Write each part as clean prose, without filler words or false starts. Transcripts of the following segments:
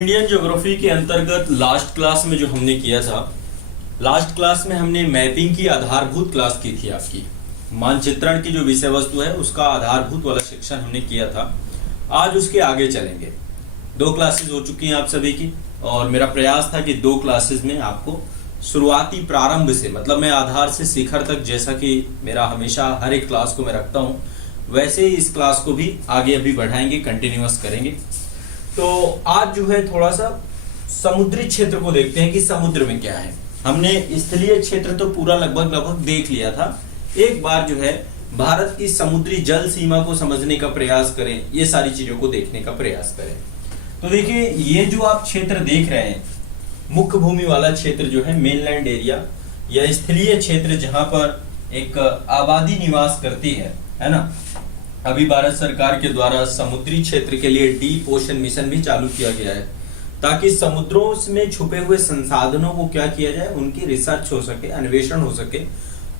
Indian geography के अंतर्गत last class में जो हमने किया था, लास्ट क्लास में हमने मैपिंग की आधारभूत क्लास की थी। आपकी मानचित्रण की जो विषय वस्तु है उसका आधारभूत वाला सेक्शन हमने किया था। आज उसके आगे चलेंगे। 2 क्लासेस हो चुकी हैं आप सभी की, और मेरा प्रयास था कि 2 क्लासेस में आपको शुरुआती प्रारंभ से, मतलब मैं आधार से शिखर तक, जैसा कि मेरा हमेशा हर एक क्लास को मैं रखता हूँ, वैसे ही इस क्लास को भी आगे अभी बढ़ाएंगे, कंटिन्यूअस करेंगे। तो आज जो है थोड़ा सा समुद्री क्षेत्र को देखते हैं कि समुद्र में क्या है। हमने स्थलीय क्षेत्र तो पूरा लगभग देख लिया था। एक बार जो है भारत की समुद्री जल सीमा को समझने का प्रयास करें, ये सारी चीजों को देखने का प्रयास करें। तो देखिए, ये जो आप क्षेत्र देख रहे हैं, मुख्य भूमि वाला क्षेत्र जो है मेनलैंड एरिया या स्थलीय क्षेत्र, जहां पर एक आबादी निवास करती है ना। अभी भारत सरकार के द्वारा समुद्री क्षेत्र के लिए डीप ओशन मिशन भी चालू किया गया है, ताकि समुद्रों में छुपे हुए संसाधनों को क्या किया जाए, उनकी रिसर्च हो सके, अन्वेषण हो सके।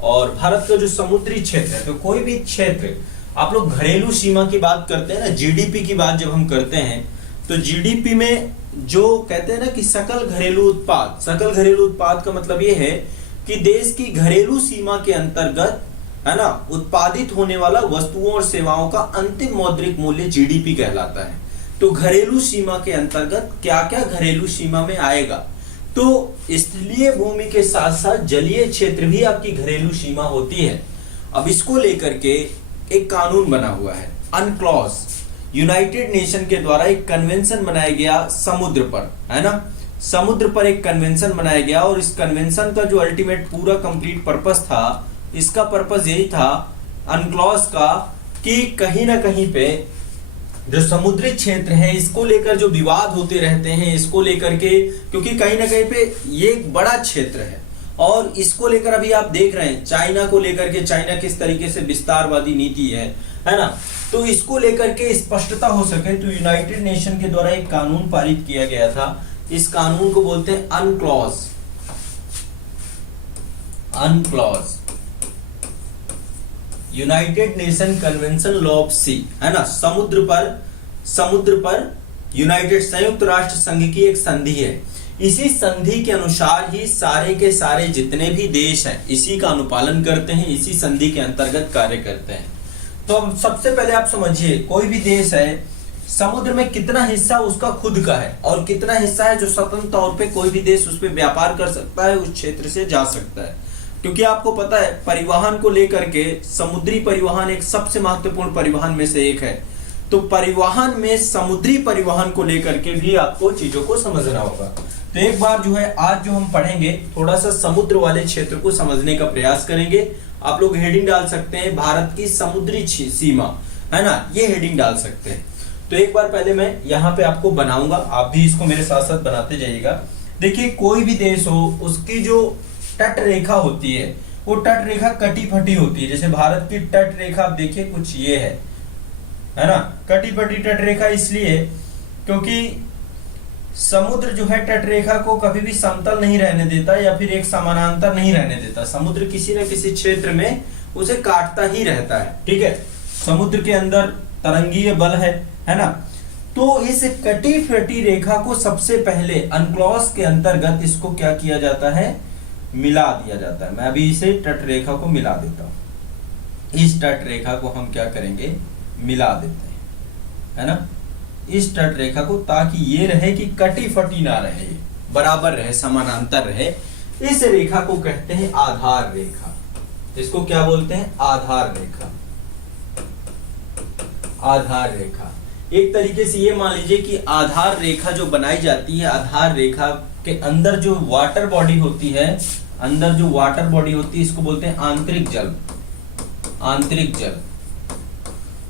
और भारत का जो समुद्री क्षेत्र है, तो कोई भी क्षेत्र, आप लोग घरेलू सीमा की बात करते हैं ना, जीडीपी की बात जब हम करते हैं, तो जीडीपी में जो कहते हैं ना कि सकल घरेलू उत्पाद का मतलब ये है कि देश की घरेलू सीमा के अंतर्गत, है ना, उत्पादित होने वाला वस्तुओं और सेवाओं का अंतिम मौद्रिक मूल्य जीडीपी कहलाता है। तो घरेलू सीमा के अंतर्गत क्या क्या घरेलू सीमा में आएगा, तो स्थलीय भूमि के साथ साथ जलीय क्षेत्र भी आपकी घरेलू सीमा होती है। अब इसको लेकर के एक कानून बना हुआ है, अनक्लॉज। यूनाइटेड नेशन के द्वारा एक कन्वेंशन बनाया गया समुद्र पर, है ना, समुद्र पर एक कन्वेंशन बनाया गया। और इस कन्वेंशन का जो अल्टीमेट पूरा कंप्लीट पर्पस था, इसका पर्पस यही था अनक्लॉज का, कि कहीं ना कहीं पे जो समुद्री क्षेत्र है, इसको लेकर जो विवाद होते रहते हैं, इसको लेकर के, क्योंकि कहीं ना कहीं पे ये एक बड़ा क्षेत्र है, और इसको लेकर अभी आप देख रहे हैं चाइना को लेकर के, चाइना किस तरीके से विस्तारवादी नीति है ना। तो इसको लेकर के स्पष्टता हो सके, तो यूनाइटेड नेशन के द्वारा एक कानून पारित किया गया था। इस कानून को बोलते हैं UNCLOS. United Nation convention law of sea, है ना, समुद्र पर यूनाइटेड संयुक्त राष्ट्र संघ की एक संधि है। इसी संधि के अनुसार ही सारे के सारे जितने भी देश हैं, इसी का अनुपालन करते हैं, इसी संधि के अंतर्गत कार्य करते हैं। तो अब सबसे पहले आप समझिए, कोई भी देश है, समुद्र में कितना हिस्सा उसका खुद का है और कितना हिस्सा है जो स्वतंत्र तौर पे कोई भी देश उस पर व्यापार कर सकता है, उस क्षेत्र से जा सकता है। क्योंकि आपको पता है, परिवहन को लेकर के समुद्री परिवहन एक सबसे महत्वपूर्ण परिवहन में से एक है। तो परिवहन में समुद्री परिवहन को लेकर के भी आपको चीजों को समझना होगा। तो एक बार जो है आज जो हम पढ़ेंगे, थोड़ा सा समुद्र वाले क्षेत्र को समझने का प्रयास करेंगे। आप लोग हेडिंग डाल सकते हैं, भारत की समुद्री सीमा, है ना, ये हेडिंग डाल सकते हैं। तो एक बार पहले मैं यहाँ पे आपको बनाऊंगा, आप भी इसको मेरे साथ साथ बनाते जाइएगा। देखिए, कोई भी देश हो, उसकी जो तट रेखा होती है, वो तट रेखा कटी फटी होती है। जैसे भारत की तट रेखा आप देखिए कुछ ये है ना, कटी फटी तट रेखा इसलिए क्योंकि समुद्र जो है तट रेखा को कभी भी समतल नहीं रहने देता या फिर एक समानांतर नहीं रहने देता। समुद्र किसी न किसी क्षेत्र में उसे काटता ही रहता है, ठीक है। समुद्र के अंदर तरंगीय बल है ना। तो इस कटी फटी रेखा को सबसे पहले अनक्लॉज के अंतर्गत इसको क्या किया जाता है, मिला दिया जाता है। मैं अभी इसे तट रेखा को मिला देता हूं। इस तट रेखा को हम क्या करेंगे, मिला देते हैं, है ना, इस तट रेखा को, ताकि ये रहे कि कटी फटी ना रहे, बराबर रहे, समानांतर रहे। इस रेखा को कहते हैं आधार रेखा। इसको क्या बोलते हैं, आधार रेखा। आधार रेखा एक तरीके से ये मान लीजिए कि आधार रेखा जो बनाई जाती है, आधार रेखा के अंदर जो वाटर बॉडी होती है, इसको बोलते हैं आंतरिक जल।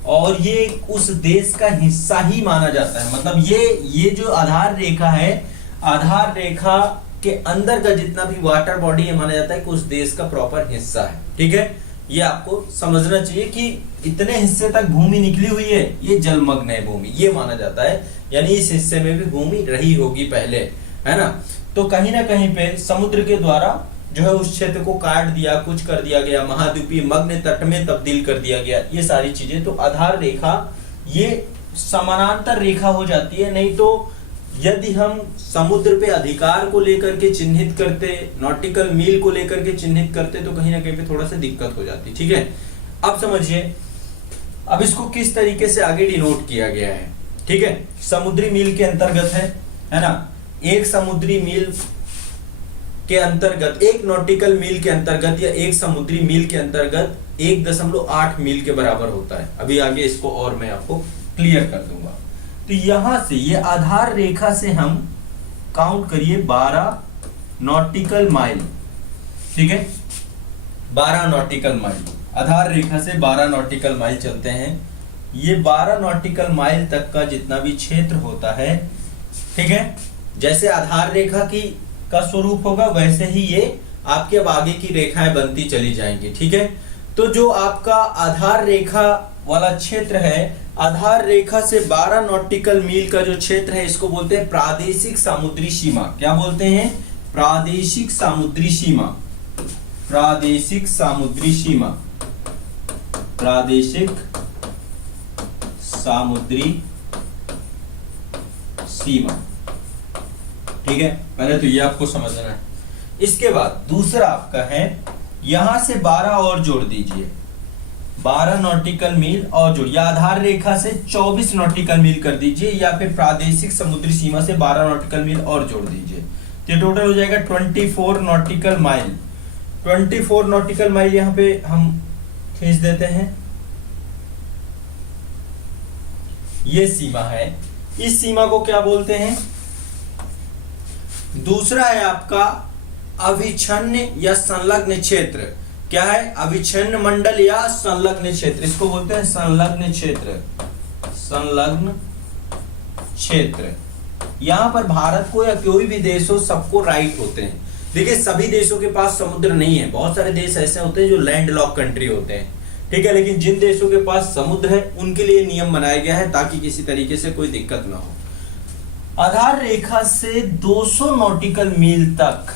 और ये उस देश का हिस्सा ही माना जाता है। मतलब ये जो आधार रेखा है, आधार रेखा के अंदर का जितना भी वाटर बॉडी है, माना जाता है कि उस देश का प्रॉपर हिस्सा है, ठीक है। ये आपको समझना चाहिए कि इतने हिस्से तक भूमि निकली हुई है, ये जलमग्न है भूमि, ये माना जाता है। यानी इस हिस्से में भी भूमि रही होगी पहले, है ना। तो कहीं ना कहीं पे समुद्र के द्वारा जो है उस क्षेत्र को काट दिया, कुछ कर दिया गया, महाद्वीपीय मग्न तट में तब्दील कर दिया गया, ये सारी चीजें। तो आधार रेखा ये समानांतर रेखा हो जाती है, नहीं तो यदि हम समुद्र पे अधिकार को लेकर के चिन्हित करते, नॉटिकल मील को लेकर के चिन्हित करते, तो कहीं ना कहीं पे थोड़ा सा दिक्कत हो जाती। ठीक है, अब समझिए अब इसको किस तरीके से आगे डिनोट किया गया है। ठीक है, समुद्री मील के अंतर्गत है ना, एक समुद्री मील के अंतर्गत, एक नॉटिकल मील के अंतर्गत या एक समुद्री मील के अंतर्गत 1.8 मील के बराबर होता है। अभी आगे इसको और मैं आपको क्लियर कर दूंगा। तो यहां से ये आधार रेखा से हम काउंट करिए 12 नॉटिकल माइल। ठीक है, 12 नॉटिकल माइल, आधार रेखा से 12 नॉटिकल माइल चलते हैं। ये 12 नॉटिकल माइल तक का जितना भी क्षेत्र होता है, ठीक है, जैसे आधार रेखा की का स्वरूप होगा वैसे ही ये आपके अब आगे की रेखाएं बनती चली जाएंगी। ठीक है, तो जो आपका आधार रेखा वाला क्षेत्र है, आधार रेखा से 12 नॉटिकल मील का जो क्षेत्र है, इसको बोलते हैं प्रादेशिक समुद्री सीमा। क्या बोलते हैं? प्रादेशिक समुद्री सीमा। प्रादेशिक समुद्री सीमा, प्रादेशिक समुद्री सीमा। ठीक है, पहले तो ये आपको समझना है। इसके बाद दूसरा आपका है, यहां से 12 और जोड़ दीजिए, 12 नॉटिकल मील और जोड़, या आधार रेखा से 24 नॉटिकल मील कर दीजिए, या फिर प्रादेशिक समुद्री सीमा से 12 नॉटिकल मील और जोड़ दीजिए, तो टोटल हो जाएगा 24 नॉटिकल माइल। 24 नॉटिकल माइल यहां पे हम खींच देते हैं, ये सीमा है। इस सीमा को क्या बोलते हैं? दूसरा है आपका अविच्छिन्न या संलग्न क्षेत्र। क्या है? अविच्छिन्न मंडल या संलग्न क्षेत्र, इसको बोलते हैं संलग्न क्षेत्र। संलग्न क्षेत्र, यहां पर भारत को या कोई भी देश हो, सबको राइट होते हैं। देखिए, सभी देशों के पास समुद्र नहीं है, बहुत सारे देश ऐसे होते हैं जो लैंड लॉक कंट्री होते हैं। ठीक है, लेकिन जिन देशों के पास समुद्र है उनके लिए नियम बनाया गया है ताकि किसी तरीके से कोई दिक्कत ना हो। आधार रेखा से 200 नॉटिकल मील तक,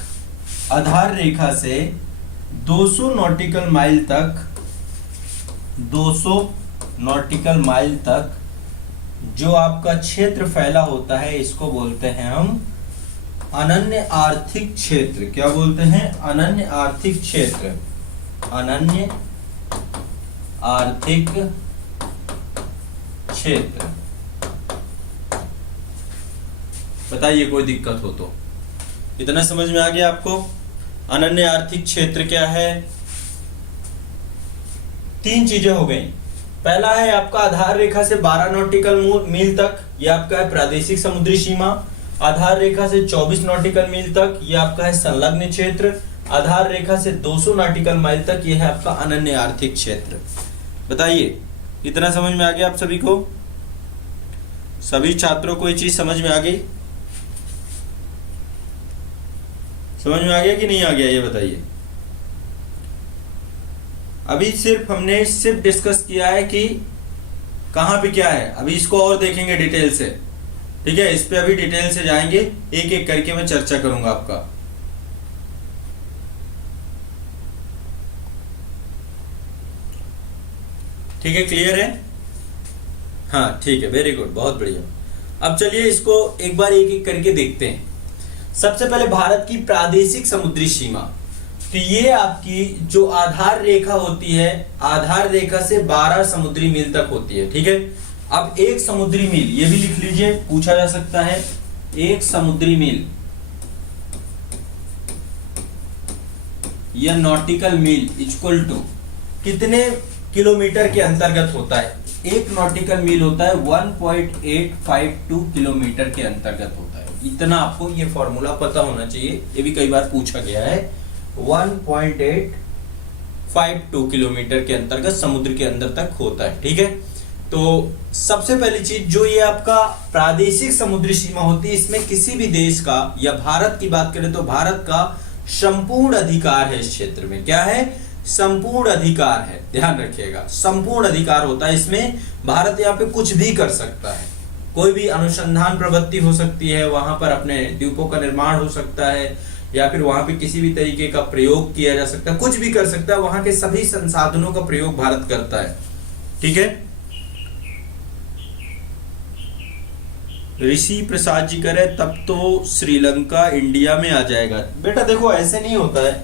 आधार रेखा से 200 नॉटिकल माइल तक, 200 नॉटिकल माइल तक जो आपका क्षेत्र फैला होता है, इसको बोलते हैं हम अनन्य आर्थिक क्षेत्र। क्या बोलते हैं? अनन्य आर्थिक क्षेत्र। अनन्य आर्थिक क्षेत्र। बताइए कोई दिक्कत हो तो। इतना समझ में आ गया आपको? अनन्य आर्थिक क्षेत्र क्या है? 3 चीजें हो गई। पहला है आपका आधार रेखा से 12 नॉटिकल मील तक, ये आपका है प्रादेशिक समुद्री सीमा। आधार रेखा से 24 नॉटिकल मील तक, ये आपका है संलग्न क्षेत्र। आधार रेखा से 200 नॉटिकल माइल तक, ये है आपका अनन्य आर्थिक क्षेत्र। बताइए, इतना समझ में आ गया आप सभी को? सभी छात्रों को ये चीज समझ में आ गई? समझ में आ गया कि नहीं आ गया, ये बताइए। अभी हमने सिर्फ डिस्कस किया है कि कहां पे क्या है, अभी इसको और देखेंगे डिटेल से। ठीक है, इस पे अभी डिटेल से जाएंगे, एक एक करके मैं चर्चा करूंगा आपका। ठीक है, क्लियर है? हाँ ठीक है, वेरी गुड, बहुत बढ़िया। अब चलिए इसको एक बार एक एक करके देखते हैं। सबसे पहले भारत की प्रादेशिक समुद्री सीमा, तो ये आपकी जो आधार रेखा होती है, आधार रेखा से 12 समुद्री मील तक होती है। ठीक है, अब एक समुद्री मील, ये भी लिख लीजिए, पूछा जा सकता है। एक समुद्री मील या नॉटिकल मील इक्वल टू कितने किलोमीटर के अंतर्गत होता है? एक नॉटिकल मील होता है 1.852 किलोमीटर के अंतर्गत होता है। इतना आपको ये फॉर्मूला पता होना चाहिए, ये भी कई बार पूछा गया है। 1.852 किलोमीटर के अंतर्गत समुद्र के अंदर तक होता है। ठीक है, तो सबसे पहली चीज जो ये आपका प्रादेशिक समुद्री सीमा होती है, इसमें किसी भी देश का, या भारत की बात करें तो भारत का संपूर्ण अधिकार है इस क्षेत्र में। क्या है? संपूर्ण अधिकार है, ध्यान रखिएगा, संपूर्ण अधिकार होता है इसमें। भारत यहाँ पे कुछ भी कर सकता है, कोई भी अनुसंधान प्रवृत्ति हो सकती है, वहां पर अपने द्वीपों का निर्माण हो सकता है, या फिर वहां पे किसी भी तरीके का प्रयोग किया जा सकता है, कुछ भी कर सकता है। वहां के सभी संसाधनों का प्रयोग भारत करता है। ठीक है, ऋषि प्रसाद जी करे तब तो श्रीलंका इंडिया में आ जाएगा। बेटा देखो ऐसे नहीं होता है,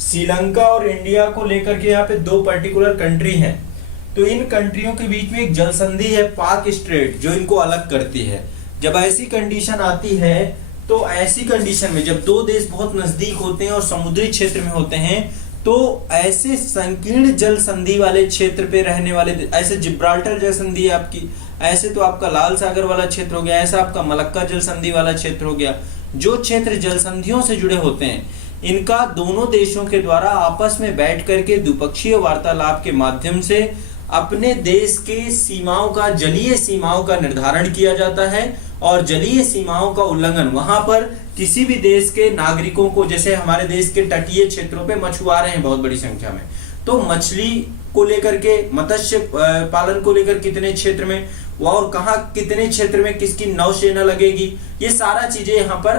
श्रीलंका और इंडिया को लेकर के यहाँ पे दो पर्टिकुलर कंट्री हैं, तो इन कंट्रियों के बीच में एक जल संधि है पाक स्ट्रेट जो इनको अलग करती है। जब ऐसी कंडीशन आती है तो ऐसी कंडीशन में जब दो देश बहुत नजदीक होते हैं और समुद्री क्षेत्र में होते हैं तो ऐसे संकीर्ण जल संधि वाले क्षेत्र पे रहने वाले, ऐसे जिब्राल्टर जल संधि है आपकी, ऐसे तो आपका लाल सागर वाला क्षेत्र हो गया, ऐसा आपका मलक्का जल संधि वाला क्षेत्र हो गया। जो क्षेत्र जल संधियों से जुड़े होते हैं इनका दोनों देशों के द्वारा आपस में बैठ करके द्विपक्षीय वार्तालाप के माध्यम से अपने देश के सीमाओं का, जलीय सीमाओं का निर्धारण किया जाता है और जलीय सीमाओं का उल्लंघन वहां पर किसी भी देश के नागरिकों को, जैसे हमारे देश के तटीय क्षेत्रों पे मछुआरे हैं बहुत बड़ी संख्या में, तो मछली को लेकर के, मत्स्य पालन को लेकर कितने क्षेत्र में और कहां कितने क्षेत्र में किसकी नौसेना लगेगी, ये सारा चीजें यहाँ पर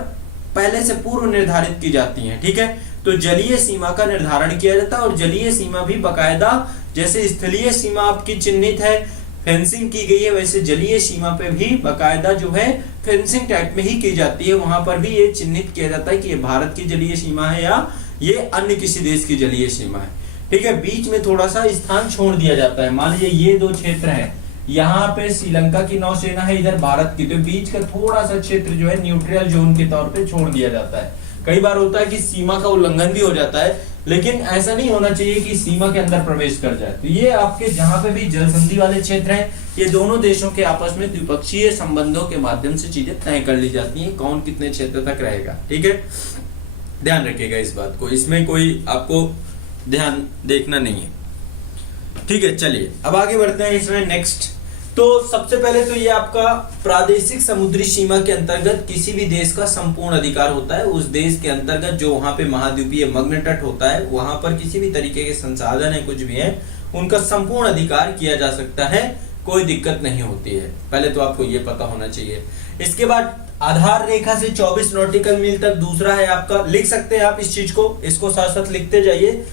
पहले से पूर्व निर्धारित की जाती हैं। ठीक है, तो जलीय सीमा का निर्धारण किया जाता है और जलीय सीमा भी बकायदा, जैसे स्थलीय सीमा आपकी चिन्हित है, फेंसिंग की गई है, वैसे जलीय सीमा पे भी बकायदा जो है फेंसिंग टाइप में ही की जाती है। वहां पर भी ये चिन्हित किया जाता है कि ये भारत की जलीय सीमा है या ये अन्य किसी देश की जलीय सीमा है। ठीक है, बीच में थोड़ा सा स्थान छोड़ दिया जाता है। मान लीजिए ये दो क्षेत्र है, यहाँ पे श्रीलंका की नौसेना है, इधर भारत की, तो बीच का थोड़ा सा क्षेत्र जो है न्यूट्रल जोन के तौर पे छोड़ दिया जाता है। कई बार होता है कि सीमा का उल्लंघन भी हो जाता है, लेकिन ऐसा नहीं होना चाहिए कि सीमा के अंदर प्रवेश कर जाए। तो ये आपके जहां पे भी जल संधि वाले क्षेत्र हैं, ये दोनों देशों के आपस में द्विपक्षीय संबंधों के माध्यम से चीजें तय कर ली जाती हैं, कौन कितने क्षेत्र तक रहेगा। ठीक है, ध्यान रखिएगा इस बात को, इसमें कोई आपको ध्यान देखना नहीं है। ठीक है, चलिए अब आगे बढ़ते हैं इसमें नेक्स्ट। तो सबसे पहले तो ये आपका प्रादेशिक समुद्री सीमा के अंतर्गत किसी भी देश का संपूर्ण अधिकार होता है। उस देश के अंतर्गत जो वहां पे महाद्वीपीय मग्न तट होता है, वहां पर किसी भी तरीके के संसाधन है, कुछ भी है, उनका संपूर्ण अधिकार किया जा सकता है, कोई दिक्कत नहीं होती है। पहले तो आपको ये पता होना चाहिए। इसके बाद आधार रेखा से 24 नॉटिकल मील तक दूसरा है आपका, लिख सकते हैं आप इस चीज को, इसको साथ साथ लिखते जाइए,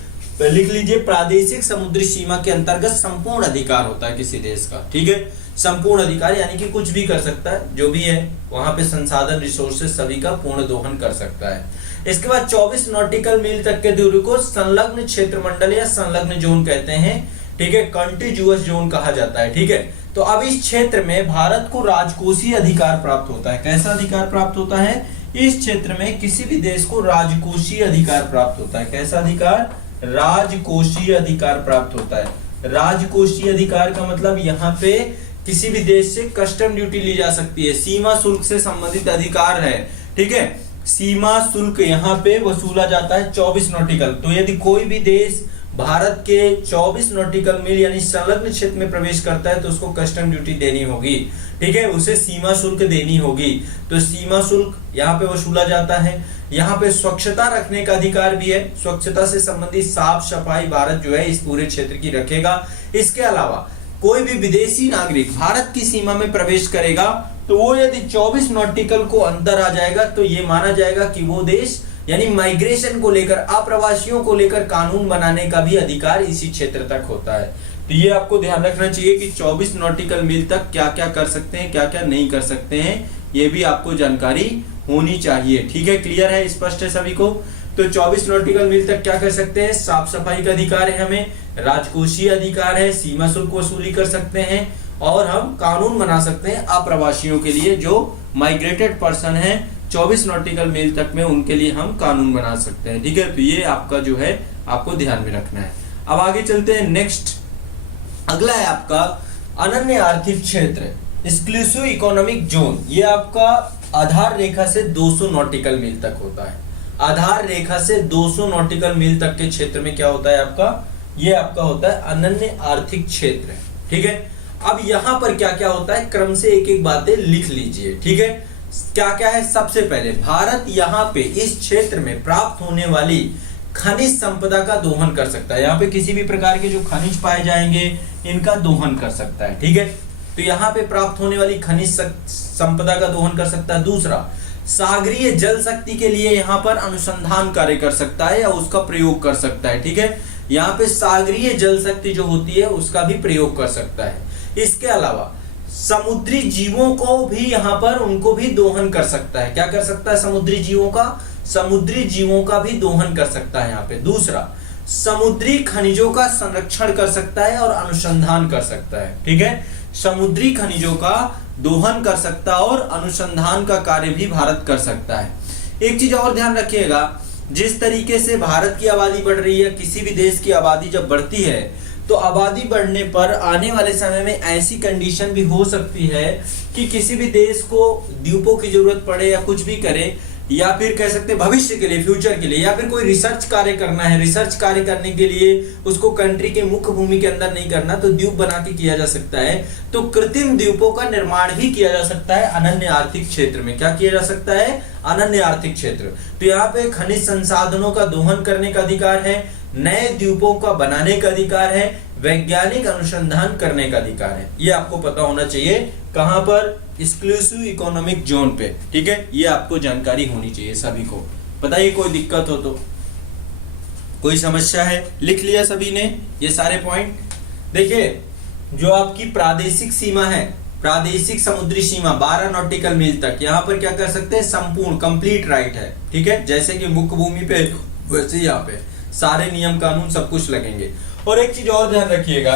लिख लीजिए, प्रादेशिक समुद्री सीमा के अंतर्गत संपूर्ण अधिकार होता है किसी देश का। ठीक है, संपूर्ण अधिकार यानी कि कुछ भी कर सकता है, जो भी है वहां पे संसाधन, रिसोर्सेस सभी का पूर्ण दोहन कर सकता है। इसके बाद 24 नॉटिकल मील तक के दूरी को संलग्न क्षेत्र मंडल या संलग्न जोन कहते हैं। ठीक है, कंटिन्यूअस जोन कहा जाता है। ठीक है, तो अब इस क्षेत्र में भारत को राजकोषीय अधिकार प्राप्त होता है। कैसा अधिकार प्राप्त होता है? इस क्षेत्र में किसी भी देश को राजकोषीय अधिकार प्राप्त होता है। कैसा अधिकार? राजकोषीय अधिकार प्राप्त होता है। राजकोषीय अधिकार का मतलब यहाँ पे किसी भी देश से कस्टम ड्यूटी ली जा सकती है, सीमा शुल्क से संबंधित अधिकार है। ठीक है, सीमा शुल्क यहाँ पे वसूला जाता है 24 नॉटिकल। तो यदि कोई भी देश भारत के 24 नॉटिकल मील यानी संलग्न क्षेत्र में प्रवेश करता है तो उसको कस्टम ड्यूटी देनी होगी। ठीक है, उसे सीमा शुल्क देनी होगी। तो सीमा शुल्क यहाँ पे वसूला जाता है। यहाँ पे स्वच्छता रखने का अधिकार भी है, स्वच्छता से संबंधित साफ सफाई भारत जो है इस पूरे क्षेत्र की रखेगा। इसके अलावा कोई भी विदेशी नागरिक भारत की सीमा में प्रवेश करेगा तो वो यदि 24 नॉटिकल को अंदर आ जाएगा तो ये माना जाएगा कि वो देश, यानी माइग्रेशन को लेकर, अप्रवासियों को लेकर कानून बनाने का भी अधिकार इसी क्षेत्र तक होता है। तो ये आपको ध्यान रखना चाहिए कि 24 नॉटिकल मील तक क्या क्या कर सकते हैं, क्या क्या नहीं कर सकते हैं, ये भी आपको जानकारी होनी चाहिए। ठीक है, क्लियर है, स्पष्ट है सभी को? तो 24 नॉटिकल मील तक क्या कर सकते हैं? साफ सफाई का अधिकार है, हमें राजकोषीय अधिकार है, सीमा शुल्क वसूली कर सकते हैं और हम कानून बना सकते हैं अप्रवासियों के लिए, जो माइग्रेटेड पर्सन है 24 नॉटिकल मील तक में, उनके लिए हम कानून बना सकते हैं। ठीक है, तो ये आपका जो है आपको ध्यान में रखना है। अब आगे चलते हैं नेक्स्ट। अगला है आपका अनन्य आर्थिक क्षेत्र, एक्सक्लूसिव इकोनॉमिक जोन। ये आपका आधार रेखा से 200 नॉटिकल मील तक होता है। आधार रेखा से 200 नॉटिकल मील तक के क्षेत्र में क्या होता है आपका? ये आपका होता है अनन्य आर्थिक क्षेत्र। ठीक है, अब यहाँ पर क्या क्या होता है, क्रम से एक एक बातें लिख लीजिए। ठीक है, क्या क्या है? सबसे पहले भारत यहाँ पे इस क्षेत्र में प्राप्त होने वाली खनिज संपदा का दोहन कर सकता है। यहाँ पे किसी भी प्रकार के जो खनिज पाए जाएंगे इनका दोहन कर सकता है। ठीक है, तो यहाँ पे प्राप्त होने वाली खनिज संपदा का दोहन कर सकता है। दूसरा, सागरीय जल शक्ति के लिए यहाँ पर अनुसंधान कार्य कर सकता है या उसका प्रयोग कर सकता है। ठीक है, यहाँ पे सागरीय जल शक्ति जो होती है उसका भी प्रयोग कर सकता है। इसके अलावा समुद्री जीवों को भी यहाँ पर उनको भी दोहन कर सकता है। क्या कर सकता है समुद्री जीवों का? समुद्री जीवों का भी दोहन कर सकता है यहाँ पे। दूसरा, समुद्री खनिजों का संरक्षण कर सकता है और अनुसंधान कर सकता है। ठीक है, समुद्री खनिजों का दोहन कर सकता है और अनुसंधान का कार्य भी भारत कर सकता है। एक चीज और ध्यान रखिएगा, जिस तरीके से भारत की आबादी बढ़ रही है, किसी भी देश की आबादी जब बढ़ती है तो आबादी बढ़ने पर आने वाले समय में ऐसी कंडीशन भी हो सकती है कि किसी भी देश को द्वीपों की जरूरत पड़े या कुछ भी करे, या फिर कह सकते हैं भविष्य के लिए, फ्यूचर के लिए, या फिर कोई रिसर्च कार्य करना है। रिसर्च कार्य करने के लिए उसको कंट्री के मुख्य भूमि के अंदर नहीं करना, तो द्वीप बना के किया जा सकता है। तो कृत्रिम द्वीपों का निर्माण भी किया जा सकता है अनन्य आर्थिक क्षेत्र में। क्या किया जा सकता है? अनन्य आर्थिक क्षेत्र। तो यहाँ पे खनिज संसाधनों का दोहन करने का अधिकार है, नए द्वीपों का बनाने का अधिकार है, वैज्ञानिक अनुसंधान करने का अधिकार है। ये आपको पता होना चाहिए। कहां पर? एक्सक्लूसिव इकोनॉमिक जोन पे। ठीक है, ये आपको जानकारी होनी चाहिए सभी को। बताइए कोई दिक्कत हो तो, कोई समस्या है? लिख लिया सभी ने ये सारे पॉइंट? देखिए, जो आपकी प्रादेशिक सीमा है, प्रादेशिक समुद्री सीमा 12 नॉटिकल मील तक, यहाँ पर क्या कर सकते हैं? संपूर्ण कंप्लीट राइट है। ठीक है, जैसे कि मुख्य भूमि पे वैसे यहाँ पे सारे नियम कानून सब कुछ लगेंगे। और एक चीज और ध्यान रखिएगा,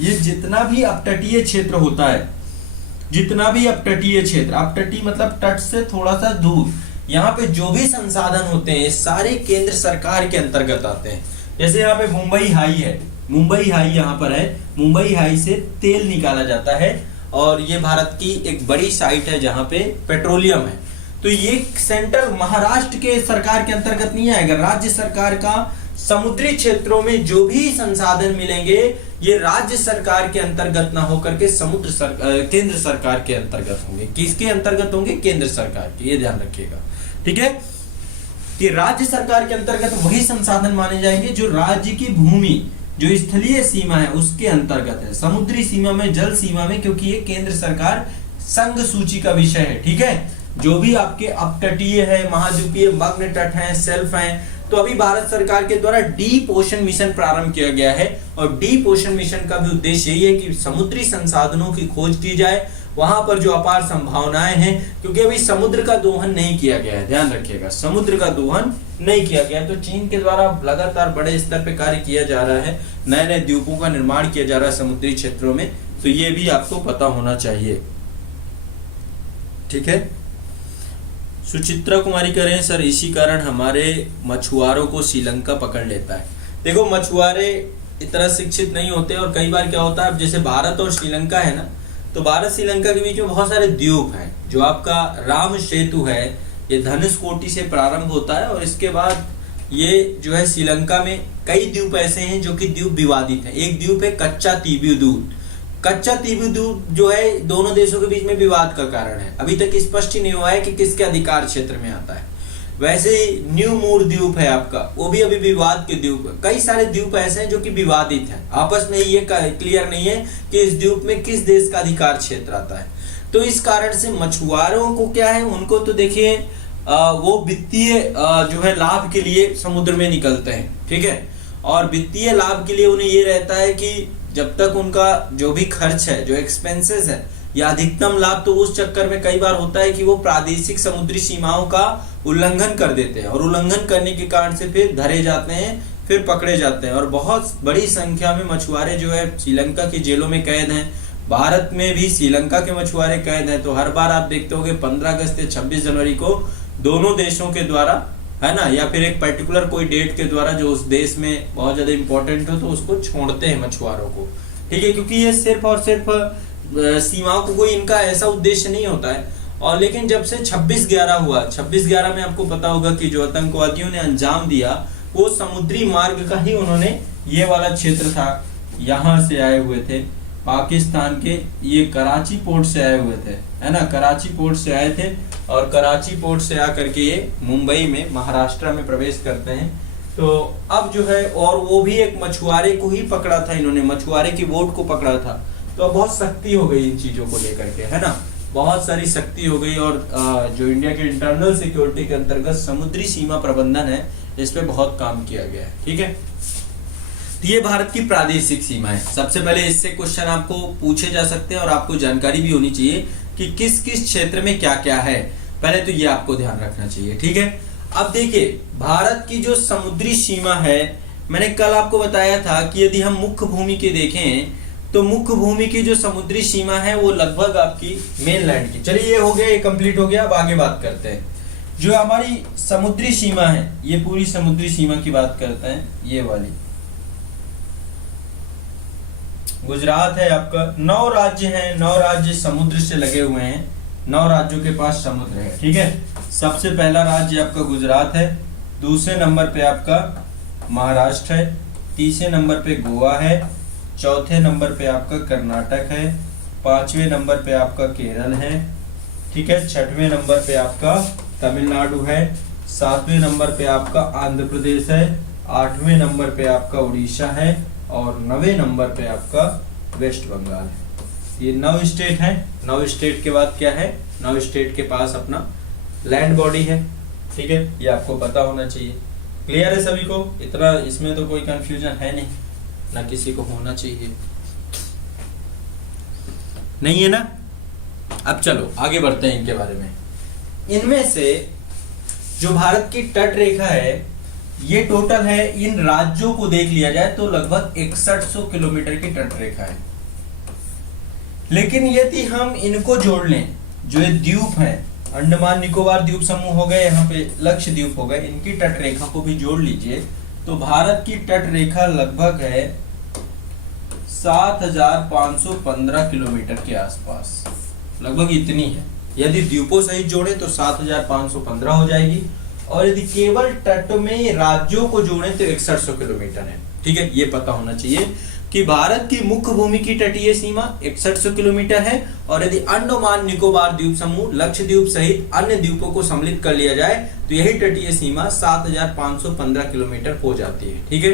ये जितना भी अपतटीय क्षेत्र होता है, जितना भी अपतटीय क्षेत्र, अपतटीय मतलब तट से थोड़ा सा दूर, यहाँ पे जो भी संसाधन होते हैं सारे केंद्र सरकार के अंतर्गत आते हैं। जैसे यहाँ पे मुंबई हाई है, मुंबई हाई यहाँ पर है, मुंबई हाई से तेल निकाला जाता है और ये भारत की एक बड़ी साइट है जहाँ पे पेट्रोलियम है। तो ये सेंटर महाराष्ट्र के सरकार के अंतर्गत नहीं आएगा। राज्य सरकार का समुद्री क्षेत्रों में जो भी संसाधन मिलेंगे ये राज्य सरकार के अंतर्गत ना होकर के केंद्र सरकार के अंतर्गत होंगे। किसके अंतर्गत होंगे? केंद्र सरकार के। ये ध्यान रखिएगा। ठीक है, कि राज्य सरकार के अंतर्गत वही संसाधन माने जाएंगे जो राज्य की भूमि, जो स्थलीय सीमा है उसके अंतर्गत है। समुद्री सीमा में, जल सीमा में, क्योंकि ये केंद्र सरकार संघ सूची का विषय है। ठीक है, जो भी आपके अपतटीय है, महाद्वीपीय, मग्न तट है, सेल्फ है, तो अभी भारत सरकार के द्वारा डीप ओशन मिशन प्रारंभ किया गया है। और डीप ओशन मिशन का भी उद्देश्य यही है कि समुद्री संसाधनों की खोज की जाए, वहां पर जो अपार संभावनाएं हैं, क्योंकि अभी समुद्र का दोहन नहीं किया गया है। ध्यान रखिएगा, समुद्र का दोहन नहीं किया गया है। तो चीन के द्वारा लगातार बड़े स्तर पे कार्य किया जा रहा है, नए नए द्वीपों का निर्माण किया जा रहा है समुद्री क्षेत्रों में। तो ये भी आपको पता होना चाहिए। ठीक है, सुचित्रा कुमारी कह रहे हैं सर, इसी कारण हमारे मछुआरों को श्रीलंका पकड़ लेता है। देखो, मछुआरे इतना शिक्षित नहीं होते और कई बार क्या होता है, जैसे भारत और श्रीलंका है ना, तो भारत श्रीलंका के बीच में बहुत सारे द्वीप हैं। जो आपका राम सेतु है ये धनुषकोटी से प्रारंभ होता है और इसके बाद ये जो है श्रीलंका में कई द्वीप ऐसे हैं जो कि द्वीप विवादित हैं। एक द्वीप है कच्चा तीबूदूत। कच्चा तीबूदूत जो है दोनों देशों के बीच में विवाद का कारण है। अभी तक स्पष्ट ही नहीं हुआ है कि किसके अधिकार क्षेत्र में आता है। वैसे ही न्यू मूर द्वीप है आपका, वो भी अभी विवाद के द्वीप है। कई सारे द्वीप ऐसे हैं जो कि विवादित हैं, आपस में ये क्लियर नहीं है कि इस द्वीप में किस देश का अधिकार क्षेत्र आता है। तो इस कारण से मछुआरों को क्या है, उनको तो देखिए वो वित्तीय जो है लाभ के लिए समुद्र में निकलते हैं। ठीक है, और वित्तीय लाभ के लिए उन्हें ये रहता है कि जब तक उनका जो भी खर्च है, जो एक्सपेंसेस है, या अधिकतम लाभ, तो उस चक्कर में कई बार होता है कि वो प्रादेशिक समुद्री सीमाओं का उल्लंघन कर देते हैं और उल्लंघन करने के कारण से फिर धरे जाते हैं, फिर पकड़े जाते हैं। और बहुत बड़ी संख्या में मछुआरे जो है श्रीलंका की जेलों में कैद हैं। भारत में भी श्रीलंका के मछुआरे कैद हैं। तो हर बार आप देखते होंगे 15 अगस्त या 26 जनवरी को दोनों देशों के द्वारा, है ना, या फिर एक पर्टिकुलर कोई डेट के द्वारा जो उस देश में बहुत ज्यादा इंपॉर्टेंट हो तो उसको छोड़ते हैं मछुआरों को। ठीक है, क्योंकि ये सिर्फ और सिर्फ सीमाओं को कोई इनका ऐसा उद्देश्य नहीं होता है। और लेकिन जब से 26/11 हुआ, 26/11 में आपको पता होगा कि जो आतंकवादियों ने अंजाम दिया वो समुद्री मार्ग का ही उन्होंने, ये वाला क्षेत्र था, यहाँ से आए हुए थे पाकिस्तान के, ये कराची पोर्ट से आए हुए थे, है ना, कराची पोर्ट से आए थे और कराची पोर्ट से आकर के ये मुंबई में, महाराष्ट्र में प्रवेश करते हैं। तो अब जो है, और वो भी एक मछुआरे को ही पकड़ा था इन्होंने, मछुआरे की वोट को पकड़ा था। तो अब बहुत सख्ती हो गई इन चीजों को लेकर के, है ना, बहुत सारी सख्ती हो गई। और जो इंडिया के इंटरनल सिक्योरिटी के अंतर्गत समुद्री सीमा प्रबंधन है, इस पे बहुत काम किया गया है। ठीक है, तो ये भारत की प्रादेशिक सीमा है। सबसे पहले इससे क्वेश्चन आपको पूछे जा सकते हैं और आपको जानकारी भी होनी चाहिए कि किस किस क्षेत्र में क्या क्या है, पहले तो ये आपको ध्यान रखना चाहिए, ठीक है। अब देखिए भारत की जो समुद्री सीमा है, मैंने कल आपको बताया था कि यदि हम मुख्य भूमि के देखें तो मुख्य भूमि की जो समुद्री सीमा है वो लगभग आपकी मेनलैंड की, चलिए ये हो गया, ये कंप्लीट हो गया। अब आगे बात करते हैं जो हमारी समुद्री सीमा है, ये पूरी समुद्री सीमा की बात करते हैं। ये वाली गुजरात है आपका, 9 राज्य हैं, 9 राज्य समुद्र से लगे हुए हैं, 9 राज्यों के पास समुद्र है, ठीक है। सबसे पहला राज्य आपका गुजरात है, दूसरे नंबर पे आपका महाराष्ट्र है, तीसरे नंबर पे गोवा है, चौथे नंबर पे आपका कर्नाटक है, 5वें नंबर पे आपका केरल है, ठीक है, 6वें नंबर पे आपका तमिलनाडु है, 7वें नंबर पे आपका आंध्र प्रदेश है, 8वें नंबर पे आपका उड़ीसा है और 9वें नंबर पे आपका वेस्ट बंगाल है। ये 9 स्टेट हैं। 9 स्टेट के बाद क्या है, 9 स्टेट के पास अपना लैंड बॉडी है, ठीक है, ये आपको पता होना चाहिए। क्लियर है सभी को? इतना इसमें तो कोई कंफ्यूजन है नहीं, ना किसी को होना चाहिए, नहीं है ना। अब चलो आगे बढ़ते हैं इनके बारे में। इनमें से जो भारत की तट रेखा है ये टोटल है, इन राज्यों को देख लिया जाए तो लगभग 6100 किलोमीटर की तट रेखा है। लेकिन यदि हम इनको जोड़ लें, जो ये द्वीप है, अंडमान निकोबार द्वीप समूह हो गए, यहाँ पे लक्षद्वीप हो गए, इनकी तट रेखा को भी जोड़ लीजिए तो भारत की तट रेखा लगभग है 7515 किलोमीटर के आसपास, लगभग इतनी है। यदि द्वीपों सहित जोड़े तो 7515 हो जाएगी और यदि केवल तट में राज्यों को जोड़े तो 6100 किलोमीटर है, ठीक है। ये पता होना चाहिए कि भारत की मुख्य भूमि की तटीय सीमा 6100 किलोमीटर है और यदि अंडमान निकोबार द्वीप समूह, लक्षद्वीप सहित अन्य द्वीपों को सम्मिलित कर लिया जाए तो यही तटीय सीमा 7515 किलोमीटर हो जाती है, ठीक है।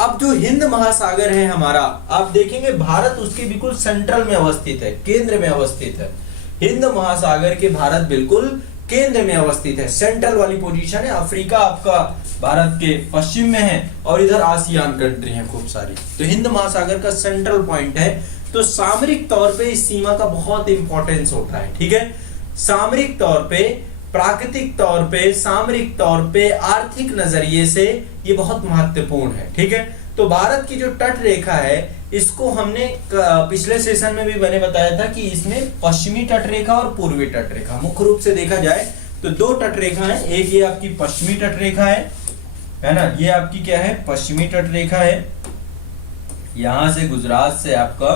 अब जो हिंद महासागर है हमारा, आप देखेंगे भारत उसके बिल्कुल सेंट्रल में अवस्थित है, केंद्र में अवस्थित है। हिंद महासागर के भारत बिल्कुल केंद्र में अवस्थित है, सेंट्रल वाली पोजीशन है। अफ्रीका आपका भारत के पश्चिम में है और इधर आसियान कंट्री है खूब सारी, तो हिंद महासागर का सेंट्रल पॉइंट है। तो सामरिक तौर पे इस सीमा का बहुत इंपॉर्टेंस होता है, ठीक है। सामरिक तौर पे, प्राकृतिक तौर पे, सामरिक तौर पे, आर्थिक नजरिए से ये बहुत महत्वपूर्ण है, ठीक है। तो भारत की जो तट रेखा है इसको हमने पिछले सेशन में भी मैंने बताया था कि इसमें पश्चिमी तट रेखा और पूर्वी तट रेखा, मुख्य रूप से देखा जाए तो 2 तट रेखा है। एक ये आपकी पश्चिमी तट रेखा है ना, ये आपकी क्या है, पश्चिमी तट रेखा है। यहां से गुजरात से आपका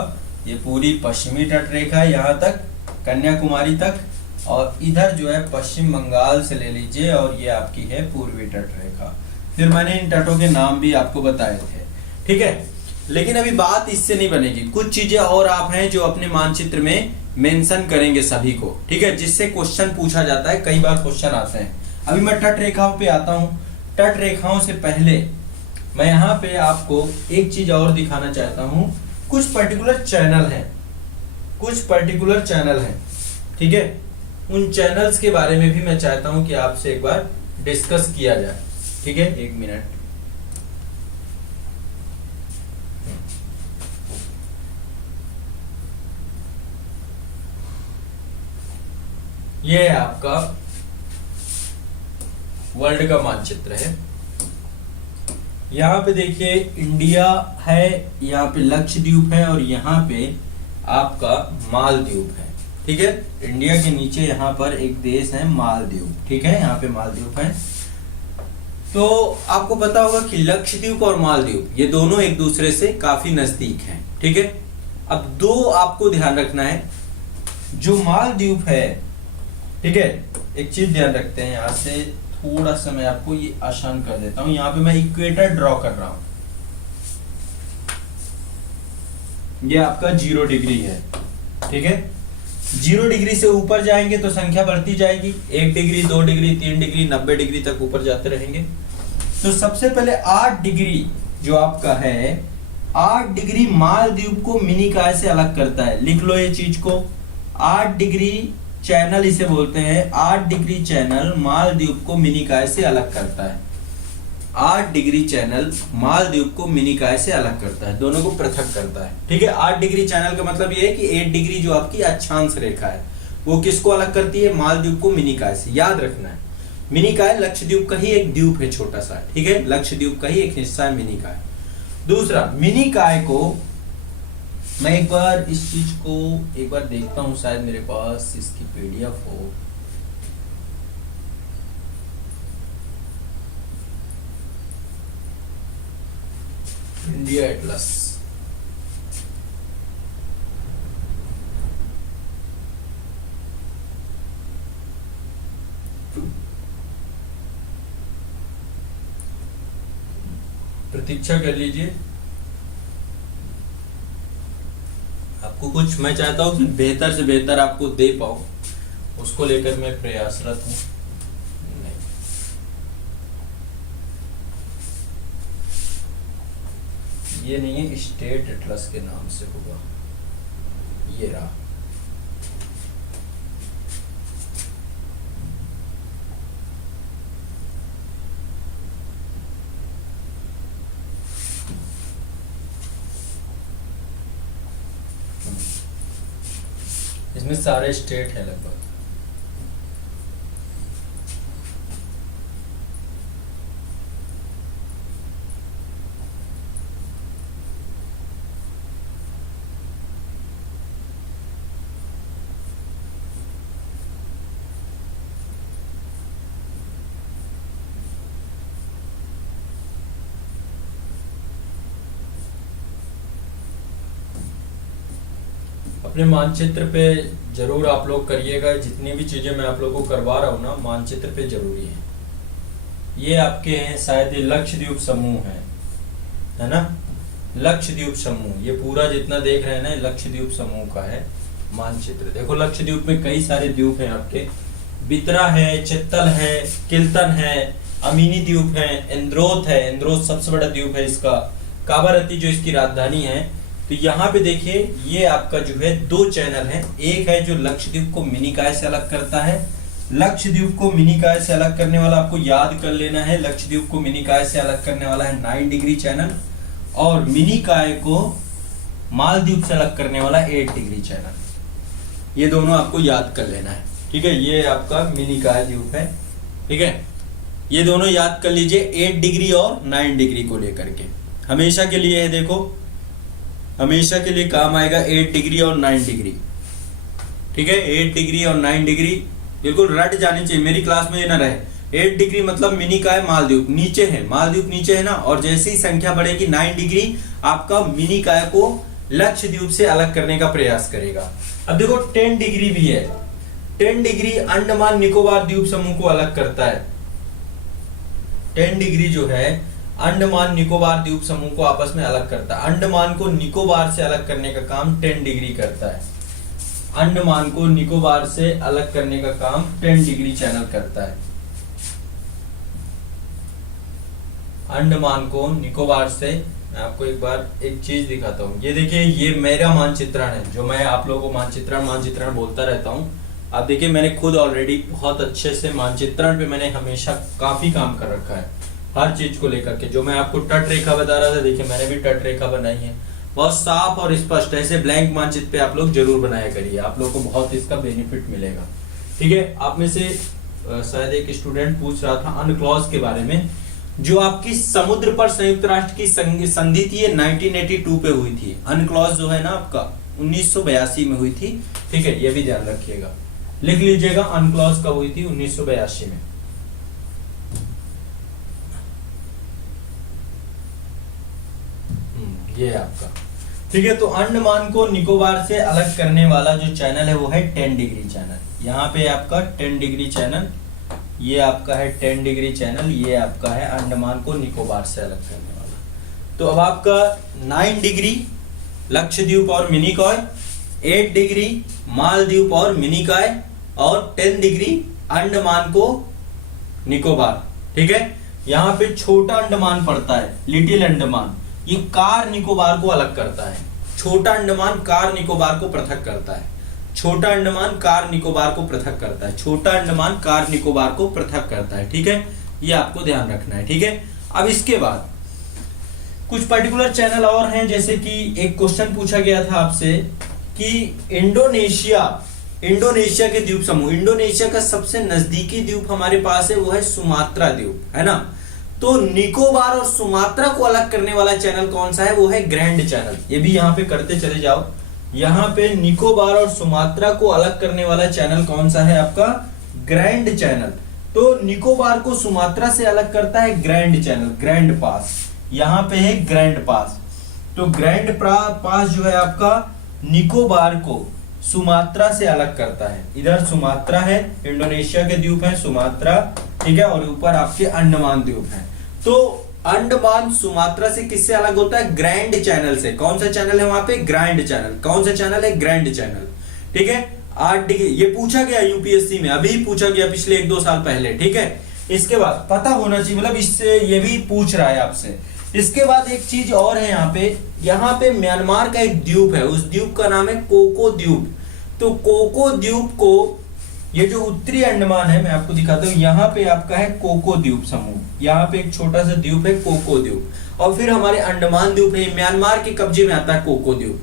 ये पूरी पश्चिमी तट रेखा है, यहां तक कन्याकुमारी तक, और इधर जो है पश्चिम बंगाल से ले लीजिए और ये आपकी है पूर्वी तट रेखा। फिर मैंने इन तटों के नाम भी आपको बताए थे, ठीक है। लेकिन अभी बात इससे नहीं बनेगी, कुछ चीजें और आप हैं जो अपने मानचित्र में मेंशन करेंगे सभी को, ठीक है, जिससे क्वेश्चन पूछा जाता है, कई बार क्वेश्चन आते हैं। अभी मैं तट रेखाओं पे आता हूं। तट रेखाओं से पहले मैं यहाँ पे आपको एक चीज और दिखाना चाहता हूँ। कुछ पर्टिकुलर चैनल है, कुछ पर्टिकुलर चैनल है, ठीक है। उन चैनल्स के बारे में भी मैं चाहता हूं कि आपसे एक बार डिस्कस किया जाए, ठीक है। 1 मिनट। ये है आपका वर्ल्ड का मानचित्र है। यहाँ पे देखिए इंडिया है, यहाँ पे लक्षद्वीप है और यहाँ पे आपका मालदीव है, ठीक है। इंडिया के नीचे यहाँ पर एक देश है मालदीव, ठीक है, यहाँ पे मालदीव है। तो आपको पता होगा कि लक्षद्वीप और मालदीव ये दोनों एक दूसरे से काफी नजदीक हैं, ठीक है। अब 2 आपको ध्यान रखना है, जो मालदीव है, ठीक है, एक चीज ध्यान रखते हैं। यहाँ से थोड़ा सा मैं आपको ये आसान कर देता हूं। यहाँ पे मैं इक्वेटर ड्रॉ कर रहा हूं, ये आपका 0 डिग्री है, ठीक है। 0 डिग्री से ऊपर जाएंगे तो संख्या बढ़ती जाएगी, 1 डिग्री, 2 डिग्री, 3 डिग्री, 90 डिग्री तक ऊपर जाते रहेंगे। तो सबसे पहले 8 डिग्री जो आपका है, 8 डिग्री मालदीव को मिनिकॉय से अलग करता है। लिख लो ये चीज को, 8 डिग्री चैनल इसे बोलते हैं। 8 डिग्री चैनल मालदीव को मिनिकॉय से अलग करता है। 8 डिग्री चैनल मालदीव को मिनिकॉय से अलग करता है, दोनों को पृथक करता है। ठीक है, 8 डिग्री चैनल का मतलब ये है कि 8 डिग्री जो आपकी अक्षांश रेखा है वो किसको अलग करती है, मालदीव को मिनिकॉय से। याद रखना है मिनिकॉय लक्षद्वीप का ही एक द्वीप है छोटा सा, ठीक है, लक्षद्वीप का ही एक हिस्सा है मिनिकॉय। दूसरा, मिनिकॉय को मैं एक बार इस चीज को एक बार देखता हूं, शायद मेरे पास इसकी पीडीएफ हो। इंडिया एटलस, प्रतीक्षा कर लीजिए। आपको कुछ मैं चाहता हूं कि बेहतर से बेहतर आपको दे पाऊं, उसको लेकर मैं प्रयासरत हूं। नहीं, ये नहीं है, स्टेट एटलस के नाम से होगा, ये रहा। इसमें सारे स्टेट है लगभग। अपने मानचित्र पे जरूर आप लोग करिएगा, जितनी भी चीजें मैं आप लोगों को करवा रहा हूँ ना मानचित्र पे जरूरी है। ये आपके हैं शायद ये लक्षद्वीप समूह है ना, लक्षद्वीप समूह, ये पूरा जितना देख रहे हैं ना लक्षद्वीप समूह का है मानचित्र। देखो लक्षद्वीप में कई सारे द्वीप हैं आपके, बितरा है, चित्तल है, किल्तन है, अमीनी द्वीप है, इंद्रोथ है, इंद्रोथ सबसे बड़ा द्वीप है इसका, कावारती जो इसकी राजधानी है। तो यहाँ पे देखिए ये आपका जो है 2 चैनल है, एक है जो लक्षद्वीप को मिनिकॉय से अलग करता है, लक्षद्वीप को मिनिकॉय से अलग करने वाला आपको याद कर लेना है, लक्षद्वीप को मिनिकॉय से अलग करने वाला है 9 डिग्री चैनल, और मिनिकॉय को मालदीव से अलग करने वाला 8 डिग्री चैनल। ये दोनों आपको याद कर लेना है, ठीक है। ये आपका मिनिकॉय द्वीप है, ठीक है, ये दोनों याद कर लीजिए 8 डिग्री और 9 डिग्री को लेकर के, हमेशा के लिए है, देखो हमेशा के लिए काम आएगा 8 डिग्री और 9 डिग्री, ठीक है। 8 डिग्री और 9 डिग्री बिल्कुल रट जानी चाहिए, मेरी क्लास में ये ना रहे 8 डिग्री मतलब मिनिकॉय मालदीव नीचे है, मालदीव नीचे है ना, और जैसे ही संख्या बढ़ेगी 9 डिग्री आपका मिनिकॉय को लक्षद्वीप से अलग करने का प्रयास करेगा। अब देखो 10 डिग्री भी है, 10 डिग्री अंडमान निकोबार द्वीप समूह को अलग करता है। 10 डिग्री जो है अंडमान निकोबार द्वीप समूह को आपस में अलग करता है, अंडमान को निकोबार से अलग करने का काम 10 डिग्री करता है, अंडमान को निकोबार से अलग करने का काम 10 डिग्री चैनल करता है। अंडमान को निकोबार से, मैं आपको एक बार एक चीज दिखाता हूँ, ये देखिए ये मेरा मानचित्रण है, जो मैं आप लोगों को मानचित्रण बोलता रहता हूँ। आप देखिए मैंने खुद ऑलरेडी बहुत अच्छे से मानचित्रण पे मैंने हमेशा काफी काम कर रखा है, हर चीज को लेकर के। जो मैं आपको तट रेखा बता रहा था, देखिए मैंने भी तट रेखा बनाई है, बहुत साफ और स्पष्ट। ऐसे ब्लैंक मानचित्र पे आप लोग जरूर बनाया करिए, आप लोग को बहुत इसका बेनिफिट मिलेगा, ठीक है। आप में से शायद एक स्टूडेंट पूछ रहा था अनक्लॉज के बारे में, जो आपकी समुद्र पर संयुक्त राष्ट्र की संधि थी, ये 1982 पे हुई थी। अनक्लॉज जो है ना आपका 1982 में हुई थी, ठीक है, ये भी ध्यान रखिएगा, लिख लीजिएगा अनक्लॉज कब हुई थी, 1982 में। ये आपका, ठीक है। तो अंडमान को निकोबार से अलग करने वाला जो चैनल है वो है 10 डिग्री चैनल। यहाँ पे आपका 10 डिग्री चैनल, ये आपका है 10 डिग्री चैनल, ये आपका है अंडमान को निकोबार से अलग करने वाला। तो अब आपका 9 डिग्री लक्षद्वीप और मिनिकॉय, 8 डिग्री मालदीव और मिनिकॉय, और 10 डिग्री अंडमान को निकोबार, ठीक है। यहाँ पे छोटा अंडमान पड़ता है, लिटिल अंडमान, ये कार निकोबार को अलग करता है। छोटा अंडमान कार निकोबार को पृथक करता है, छोटा अंडमान कार निकोबार को पृथक करता है, छोटा अंडमान कार निकोबार को पृथक करता है, ठीक है। ये आपको ध्यान रखना है, ठीक है। अब इसके बाद कुछ पर्टिकुलर चैनल और हैं, जैसे कि एक क्वेश्चन पूछा गया था आपसे कि इंडोनेशिया के द्वीप समूह, इंडोनेशिया का सबसे नजदीकी द्वीप हमारे पास है वो है सुमात्रा द्वीप, है ना। तो निकोबार और सुमात्रा को अलग करने वाला चैनल कौन सा है, वो है ग्रैंड चैनल। ये भी यहाँ पे करते चले जाओ, यहाँ पे निकोबार और सुमात्रा को अलग करने वाला चैनल कौन सा है, आपका ग्रैंड चैनल। तो निकोबार को सुमात्रा से अलग करता है ग्रैंड चैनल, ग्रैंड पास, यहाँ पे है ग्रैंड पास। तो ग्रैंड पास जो है आपका निकोबार को सुमात्रा से अलग करता है। इधर सुमात्रा है, इंडोनेशिया के द्वीप है सुमात्रा, ठीक है, और ऊपर आपके अंडमान द्वीप है। तो अंडमान सुमात्रा से किससे अलग होता है, ग्रैंड चैनल से। कौन सा चैनल है वहां पे, ग्रैंड चैनल। कौन सा चैनल है, ग्रैंड चैनल, ठीक है। 8 डिग्री, ये पूछा गया यूपीएससी में, अभी पूछा गया पिछले 1-2 साल पहले, ठीक है। इसके बाद पता होना चाहिए, मतलब इससे ये भी पूछ रहा है आपसे। इसके बाद एक चीज और है यहाँ पे म्यांमार का एक द्वीप है, उस द्वीप का नाम है कोको द्वीप। तो कोको द्वीप को, ये जो उत्तरी अंडमान है, मैं आपको दिखाता हूँ, यहाँ पे आपका है कोको द्वीप समूह, यहाँ पे एक छोटा सा द्वीप है कोको द्वीप, और फिर हमारे अंडमान द्वीप है, म्यांमार के कब्जे में आता है कोको द्वीप।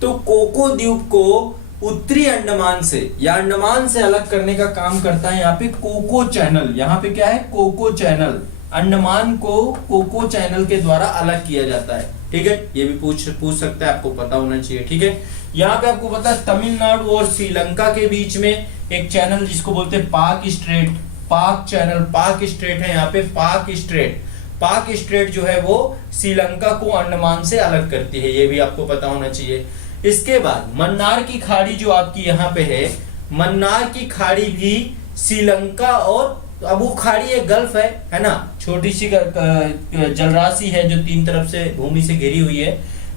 तो कोको द्वीप को उत्तरी अंडमान से या अंडमान से अलग करने का काम करता है यहाँ पे कोको चैनल। यहाँ पे क्या है, कोको चैनल। अंडमान को कोको चैनल के द्वारा अलग किया जाता है, ठीक है। ये भी पूछ सकता है, आपको पता होना चाहिए, ठीक है। यहाँ पे आपको पता है तमिलनाडु और श्रीलंका के बीच में एक चैनल जिसको बोलते हैं पाक स्ट्रेट, पाक चैनल, पाक स्ट्रेट है यहाँ पे, पाक स्ट्रेट। पाक स्ट्रेट जो है वो श्रीलंका को अंडमान से अलग करती है, ये भी आपको पता होना चाहिए। इसके बाद मन्नार की खाड़ी जो आपकी यहाँ पे है, मन्नार की खाड़ी भी श्रीलंका, और अब वो खाड़ी एक गल्फ है ना, छोटी सी जलराशि है जो 3 तरफ से भूमि से घिरी हुई है।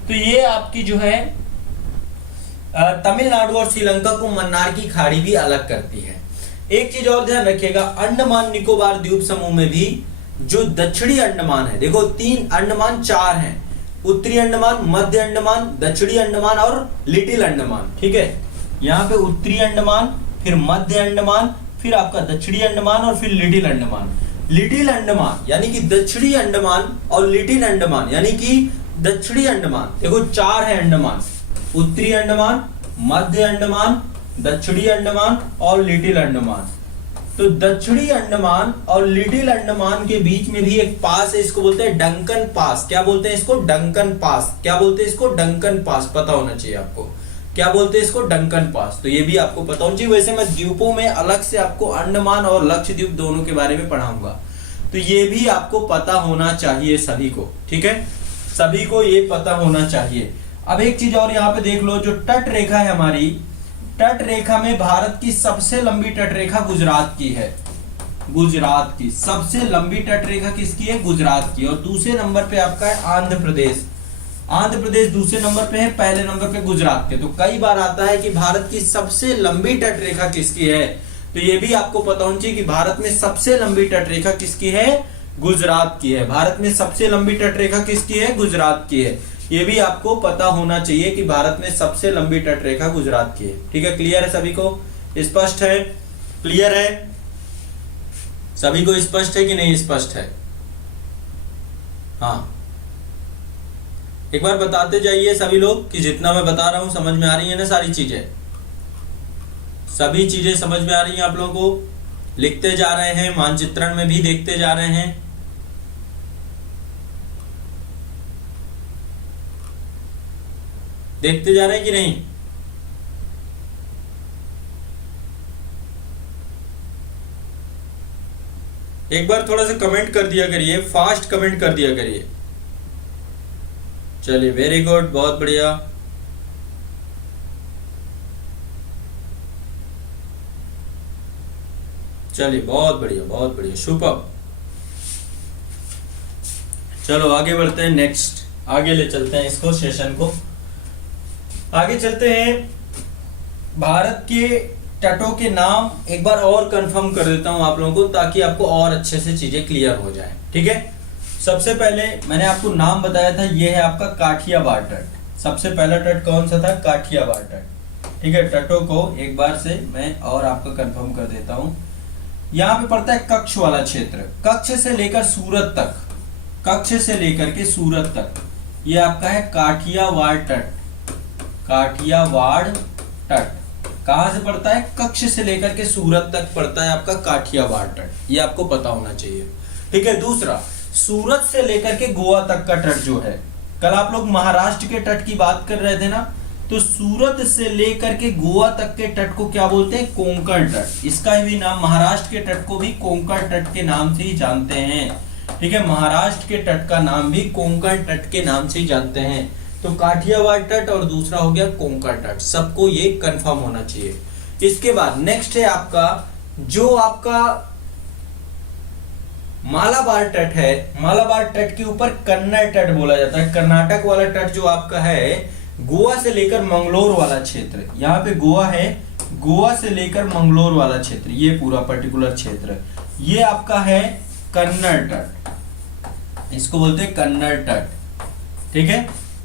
तो ये आपकी जो है तमिलनाडु और श्रीलंका को मन्नार की खाड़ी भी अलग करती है। एक चीज और ध्यान रखिएगा, अंडमान निकोबार द्वीप समूह में भी जो दक्षिणी अंडमान है, देखो 3 अंडमान 4 हैं, उत्तरी अंडमान, मध्य अंडमान, दक्षिणी अंडमान और लिटिल अंडमान, ठीक है। यहाँ पे उत्तरी अंडमान, फिर मध्य अंडमान, फिर आपका दक्षिणी अंडमान और फिर लिटिल अंडमान। लिटिल अंडमान यानी कि दक्षिणी अंडमान और लिटिल अंडमान यानी कि दक्षिणी अंडमान, देखो 4 है अंडमान, उत्तरी अंडमान, मध्य अंडमान, दक्षिणी अंडमान और लिटिल अंडमान। तो दक्षिणी अंडमान और लिटिल अंडमान के बीच में भी एक पास है, इसको बोलते हैं डंकन पास। क्या बोलते हैं इसको, डंकन पास। क्या बोलते हैं इसको, डंकन पास। पता होना चाहिए आपको, क्या बोलते हैं इसको, डंकन पास। तो ये भी आपको पता होना चाहिए। वैसे मैं द्वीपों में अलग से आपको अंडमान और लक्षद्वीप दोनों के बारे में पढ़ाऊंगा, तो ये भी आपको पता होना चाहिए सभी को, ठीक है, सभी को ये पता होना चाहिए। अब एक चीज और यहाँ पे देख लो, जो तट रेखा है हमारी, तट रेखा में भारत की सबसे लंबी तट रेखा गुजरात की है। गुजरात की सबसे लंबी तट रेखा किसकी है, गुजरात की। और दूसरे नंबर पे आपका है आंध्र प्रदेश। आंध्र प्रदेश दूसरे नंबर पे है, पहले नंबर पे गुजरात के। तो कई बार आता है कि भारत की सबसे लंबी तट रेखा किसकी है, तो ये भी आपको पता होना चाहिए कि भारत में सबसे लंबी तट रेखा किसकी है, गुजरात की है। भारत में सबसे लंबी तट रेखा किसकी है, गुजरात की है। ये भी आपको पता होना चाहिए कि भारत में सबसे लंबी तट रेखा गुजरात की है, ठीक है। क्लियर है सभी को, स्पष्ट है, क्लियर है सभी को, स्पष्ट है कि नहीं स्पष्ट है? हाँ, एक बार बताते जाइए सभी लोग कि जितना मैं बता रहा हूं समझ में आ रही है ना, सारी चीजें, सभी चीजें समझ में आ रही हैं आप लोगों को? लिखते जा रहे हैं, मानचित्रण में भी देखते जा रहे हैं। देखते जा रहे हैं कि नहीं? एक बार थोड़ा सा कमेंट कर दिया करिए, फास्ट कमेंट कर दिया करिए। चलिए, वेरी गुड, बहुत बढ़िया। चलिए, बहुत बढ़िया, बहुत बढ़िया, सुपर। चलो आगे बढ़ते हैं, नेक्स्ट आगे ले चलते हैं इसको, सेशन को आगे चलते हैं। भारत के तटों के नाम एक बार और कंफर्म कर देता हूं आप लोगों को, ताकि आपको और अच्छे से चीजें क्लियर हो जाए, ठीक है। सबसे पहले मैंने आपको नाम बताया था, ये है आपका काठियावाड़ तट। सबसे पहला तट कौन सा था, काठियावाड़ तट, ठीक है। तटों को एक बार से मैं और आपको कंफर्म कर देता हूं। यहाँ पे पड़ता है कच्छ वाला क्षेत्र, कच्छ से लेकर सूरत तक, कच्छ से लेकर के सूरत तक, ये आपका है काठियावाड़ तट। काठियावाड़ तट कहां से पड़ता है? कच्छ से लेकर के सूरत तक पड़ता है आपका काठियावाड़ तट, ये आपको पता होना चाहिए। ठीक है। दूसरा, सूरत से लेकर के गोवा तक का तट जो है, कल आप लोग महाराष्ट्र के तट की बात कर रहे थे ना, तो सूरत से लेकर के गोवा तक के तट को क्या बोलते हैं? कोंकण तट। इसका भी नाम, महाराष्ट्र के तट को भी कोंकण तट के नाम से ही जानते हैं। ठीक है, महाराष्ट्र के तट का नाम भी कोंकण तट के नाम से ही जानते हैं। तो काठियावाड़ तट और दूसरा हो गया कोंकण तट, सबको ये कंफर्म होना चाहिए। इसके बाद नेक्स्ट है आपका, जो आपका मालाबार तट है, मालाबार तट के ऊपर कन्नड़ तट बोला जाता है। कर्नाटक वाला तट जो आपका है, गोवा से लेकर मंगलोर वाला क्षेत्र, यहाँ पे गोवा है, गोवा से लेकर मंगलोर वाला क्षेत्र, ये पूरा पर्टिकुलर क्षेत्र, ये आपका है कन्नड़ तट, इसको बोलते हैं कन्नड़ तट। ठीक है,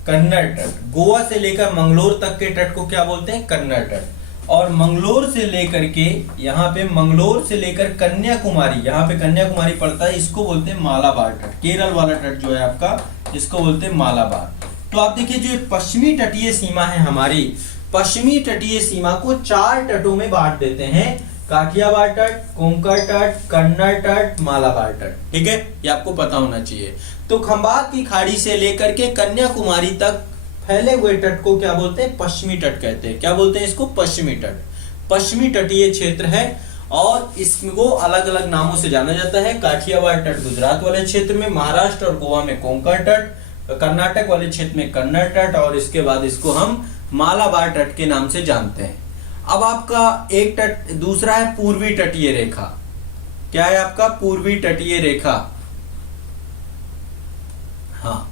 कन्नड़ तट। गोवा से लेकर मंगलोर तक के तट को क्या बोलते हैं? कन्नड़ तट। और मंगलोर से लेकर के, यहाँ पे मंगलोर से लेकर कन्याकुमारी, यहाँ पे कन्याकुमारी पड़ता है, इसको बोलते हैं मालाबार तट। केरल वाला तट जो है आपका, इसको बोलते हैं मालाबार। तो आप देखिए, जो पश्चिमी तटीय सीमा है हमारी, पश्चिमी तटीय सीमा को 4 तटों में बांट देते हैं, काठियावाड़ तट, कोंकण तट, कन्नड़ तट, मालाबार तट। ठीक है, ये आपको पता होना चाहिए। तो खंबात की खाड़ी से लेकर के कन्याकुमारी तक फैले हुए तट को क्या बोलते हैं? पश्चिमी तट कहते हैं। क्या बोलते हैं इसको? पश्चिमी तट। पश्चिमी तटीय क्षेत्र है और इसको अलग अलग नामों से जाना जाता है। काठियावाड़ तट गुजरात वाले क्षेत्र में, महाराष्ट्र और गोवा में कोंकण तट, कर्नाटक वाले क्षेत्र में कन्नड़ तट, और इसके बाद इसको हम मालाबार तट के नाम से जानते हैं। अब आपका एक तट, दूसरा है पूर्वी तटीय रेखा। क्या है आपका? पूर्वी तटीय रेखा। हाँ,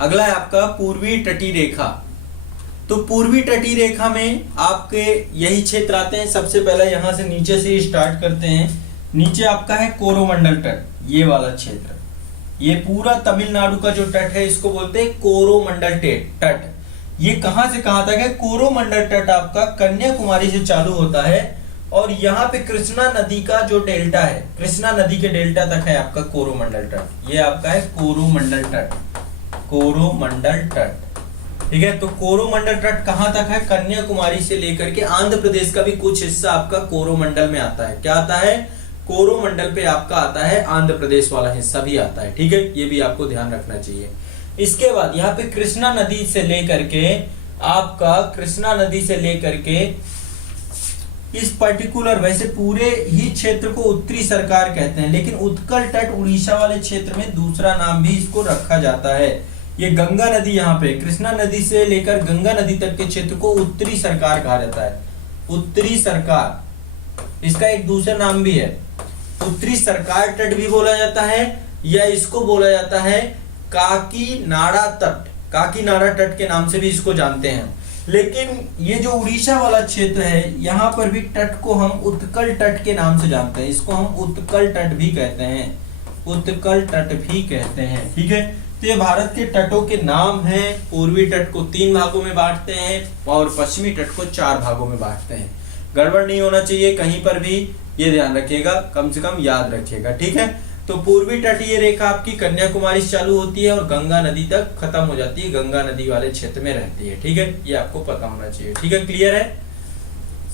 अगला है आपका पूर्वी तटीय रेखा। तो पूर्वी तटीय रेखा में आपके यही क्षेत्र आते हैं। सबसे पहले यहां से नीचे से स्टार्ट करते हैं। नीचे आपका है कोरोमंडल तट, ये वाला क्षेत्र, ये पूरा तमिलनाडु का जो तट है इसको बोलते हैं कोरोमंडल तट। ये कहां से कहां तक है? कोरोमंडल तट आपका कन्याकुमारी से चालू होता है और यहाँ पे कृष्णा नदी का जो डेल्टा है, कृष्णा नदी के डेल्टा तक है आपका कोरोमंडल तट। ये आपका है कोरोमंडल तट, कोरोमंडल तट। ठीक है, तो कोरोमंडल तट कहां तक है? कन्याकुमारी से लेकर के आंध्र प्रदेश का भी कुछ हिस्सा आपका कोरोमंडल में आता है। क्या आता है? कोरोमंडल पे आपका आता है, आंध्र प्रदेश वाला हिस्सा भी आता है। ठीक है, ये भी आपको ध्यान रखना चाहिए। इसके बाद यहाँ पे कृष्णा नदी से लेकर के आपका, कृष्णा नदी से लेकर के इस पर्टिकुलर, वैसे पूरे ही क्षेत्र को उत्तरी सरकार कहते हैं, लेकिन उत्कल तट उड़ीसा वाले क्षेत्र में दूसरा नाम भी इसको रखा जाता है। ये गंगा नदी, यहाँ पे कृष्णा नदी से लेकर गंगा नदी तक के क्षेत्र को उत्तरी सरकार कहा जाता है। उत्तरी सरकार, इसका एक दूसरा नाम भी है, उत्तरी सरकार तट भी बोला जाता है, या इसको बोला जाता है काकीनाडा तट। काकीनाडा तट के नाम से भी इसको जानते हैं। लेकिन ये जो उड़ीसा वाला क्षेत्र है, यहाँ पर भी तट को हम उत्कल तट के नाम से जानते हैं। इसको हम उत्कल तट भी कहते हैं, उत्कल तट भी कहते हैं। ठीक है, तो ये भारत के तटों के नाम हैं। पूर्वी तट को 3 भागों में बांटते हैं और पश्चिमी तट को 4 भागों में बांटते हैं। गड़बड़ नहीं होना चाहिए कहीं पर भी, ये ध्यान रखिएगा, कम से कम याद रखिएगा। ठीक है, तो पूर्वी तटीय रेखा आपकी कन्याकुमारी से चालू होती है और गंगा नदी तक खत्म हो जाती है, गंगा नदी वाले क्षेत्र में रहती है। ठीक है, ये आपको पता होना चाहिए। ठीक है, क्लियर है,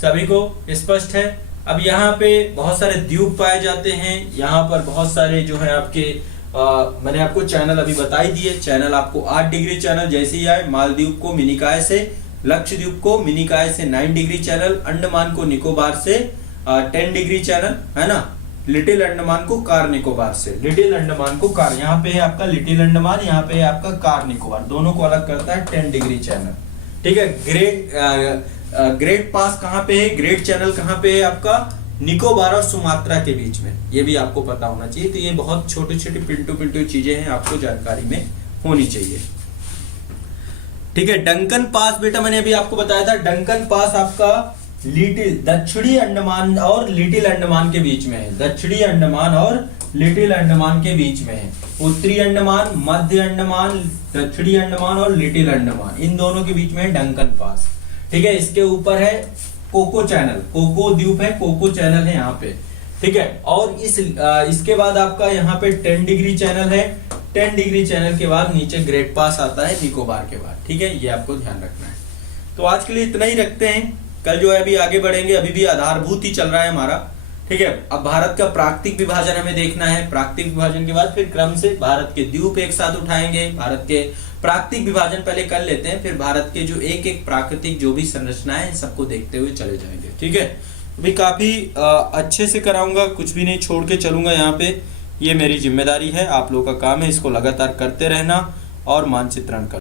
सभी को स्पष्ट है। अब यहाँ पे बहुत सारे द्वीप पाए जाते हैं, यहाँ पर बहुत सारे जो है आपके मैंने आपको चैनल अभी बता ही दिए। चैनल आपको 8 डिग्री चैनल जैसे ही आए, मालदीव को मिनिकाय से, लक्षद्वीप को मिनिकाय से 9 डिग्री चैनल, अंडमान को निकोबार से 10 डिग्री चैनल, है ना, लिटिल अंडमान को कार निकोबार से, लिटिल अंडमान को कार, यहाँ पे है आपका लिटिल अंडमान, यहाँ पे है आपका कार निकोबार, दोनों को अलग करता है 10 डिग्री चैनल। ठीक है, ग्रेट पास कहाँ पे है? ग्रेट चैनल कहाँ पे है आपका? निकोबार और सुमात्रा के बीच में, ये भी आपको पता होना चाहिए। तो ये बहुत छोटी छोटी पिंटू चीजें हैं, आपको जानकारी में होनी चाहिए। ठीक है, डंकन पास बेटा मैंने अभी आपको बताया था, डंकन पास आपका लिटिल दक्षिणी अंडमान और लिटिल अंडमान के बीच में है, दक्षिणी अंडमान और लिटिल अंडमान के बीच में है। उत्तरी अंडमान, मध्य अंडमान, दक्षिणी अंडमान और लिटिल अंडमान, इन दोनों के बीच में है डंकन पास। ठीक है, इसके ऊपर है कोको चैनल, कोको द्वीप है, कोको चैनल है यहाँ पे। ठीक है, और इसके बाद आपका यहाँ पे 10 डिग्री चैनल है। 10 डिग्री चैनल के बाद नीचे ग्रेट पास आता है निकोबार के बाद। ठीक है, ये आपको ध्यान रखना है। तो आज के लिए इतना ही रखते हैं, कल जो है अभी आगे बढ़ेंगे, अभी भी आधारभूत ही चल रहा है हमारा। ठीक है, अब भारत का प्राकृतिक विभाजन हमें देखना है। प्राकृतिक विभाजन के बाद फिर क्रम से भारत के द्वीप एक साथ उठाएंगे। भारत के प्राकृतिक विभाजन पहले कर लेते हैं, फिर भारत के जो एक एक प्राकृतिक जो भी संरचनाएं हैं सबको देखते हुए चले जाएंगे। ठीक है, अभी काफी अच्छे से कराऊंगा, कुछ भी नहीं छोड़ के चलूंगा यहाँ पे। ये मेरी जिम्मेदारी है, आप लोगों का काम है इसको लगातार करते रहना और मानचित्रण कर